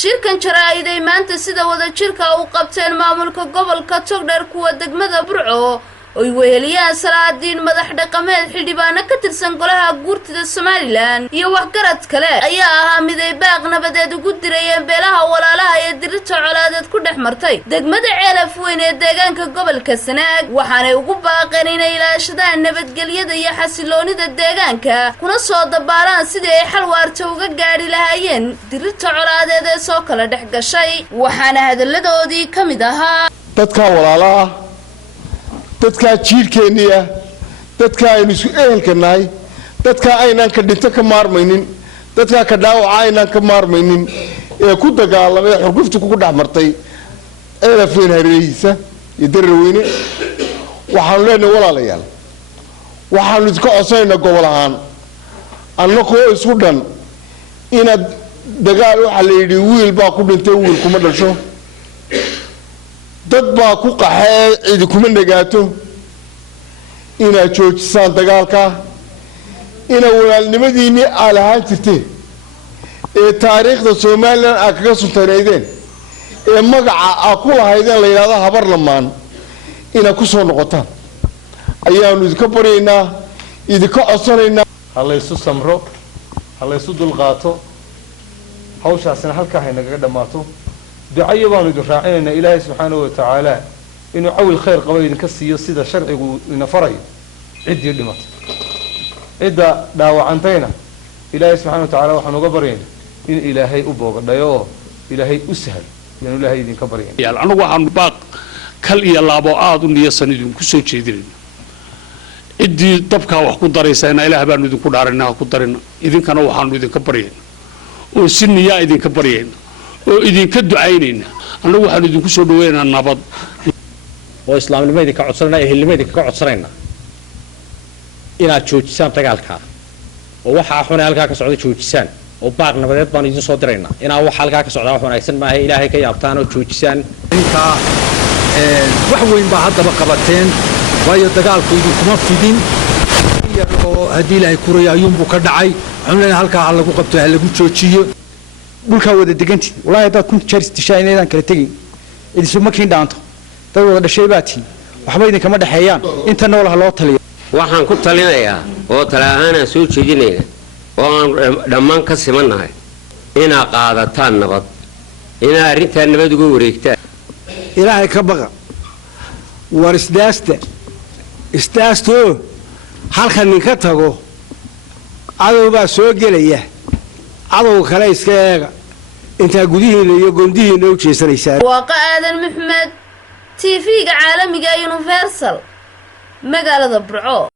shirkan jaraa'id ay maanta sida wada jirka u qabteen maamulka gobolka Togdheer kuwa degmada Burco oo weheliyaan salaadiin madax dhaqameed xildhibaano ka tirsan golaha guurtida Somaliland iyo waxgarad kale ayaa ahaa mid ay baaq nabadeed ugu dirayeen beelaha walaalaha ee dirirta colaadeed ku dhex martay degmada Ceelaf Weyn ee deegaanka gobolka Sanaag waxaanay ugu baaqeen inay ilaashadaan nabadgelyada iyo xasiloonida deegaanka kuna soo dabaalaan sidii ay xal waarta uga gaari lahaayeen dirirta colaadeed ee soo kala dhex gashay waxaana hadaladoodii kamid ahaa dadka walaalaha dadka jiirkeeniya dadka aynu isu ehelkanahay dadka aynan ka dhinta ka maarmaynin dadka ka dhaawaca aynan ka maarmaynin ee ku dagaalamay xurgufta ku dhaxmartay Ceelaf Weyn hareeyisa iyo Daraweyne waxaan leenahay walaalayaal waxaan idinka codsaynaa gobol ahaan annagoo isku dhan inaad dagaal waxa la yidhi wiil baa ku dhintay wiil kuma dhasho dad baa ku qaxay cid kuma nagaato ina joojisaan dagaalka ina walaalnimadiini aalahan jirtay ee taariikhda Soomaaliland ay kaga suntaneeyeen ee magaca ku lahaydeen la yiraahdo habar lamaan ina ku soo noqotaan ayaanu idinka bariynaa idinka codsanaynaa halaysu samro halaysu dulqaato hawshaasina halka ay naga dhamaato ducaayo baanu idin raacinayna Ilaahay subhanahu wa ta'ala inuu awil khayr qabo idinka siiyo sida sharcigu ina faray cidii dhimatay cida dhaawacantayna Ilaahay subhanahu wa ta'ala waxaan uga baryaynaa in Ilaahay u boogadhayo Ilaahay u sahal inuu Ilaahay idinka baryaynaa anagu waxaan baaq kal iyo laabo aad u niyasan idinku soo jeedinayna cidii dabka wax ku daraysan Ilaahay baan idinku dhaaranaa ku darina idinkana waxaan idinka baryaynaa oo sinniya idinka baryaynaa oo idinka ducaynayna anagu waxaan idinku soo dhaweynaa nabad oo islaamnimada ka codsanayna ehelnimada ka codsanayna inaad joojisaan dagaalka oo waxa xun halka ka socda joojisaan oo baaq nabadeed baan idin soo diraynaa inaa waxa halka ka socda wax wanaagsan maahay Ilaahay ka yaabtaan oo joojisaan inta wax weyn baa hadaba qabateen waayo dagaalku kuma fidin oo hadii Ilaahay kuray ayuunbu ka dhacay xumlana halka lagu qabto lagu joojiyo dhulka wada degantii walaahi dad kun jeer istishaayeen kala tagin idin ma kiin dhaanto dad wada dhashay baatiin waxba idin kama dhaxeeyaan inta nool loo taliyo waxaan ku talinayaa oo talaaana soo jeedinayna oo aan dhammaan ka simanahay ina qaadataan nabad ina arinta nabad ugu wareegtaan Ilaahay ka baqa war istaasto halkan ninka tago adooba soo gelaya adoo kale iska eega inta gudihiina iyo gondihiina u jeesanaysaa waa Aadan Maxmed TV-ga caalamiga Universal magaalada Burco.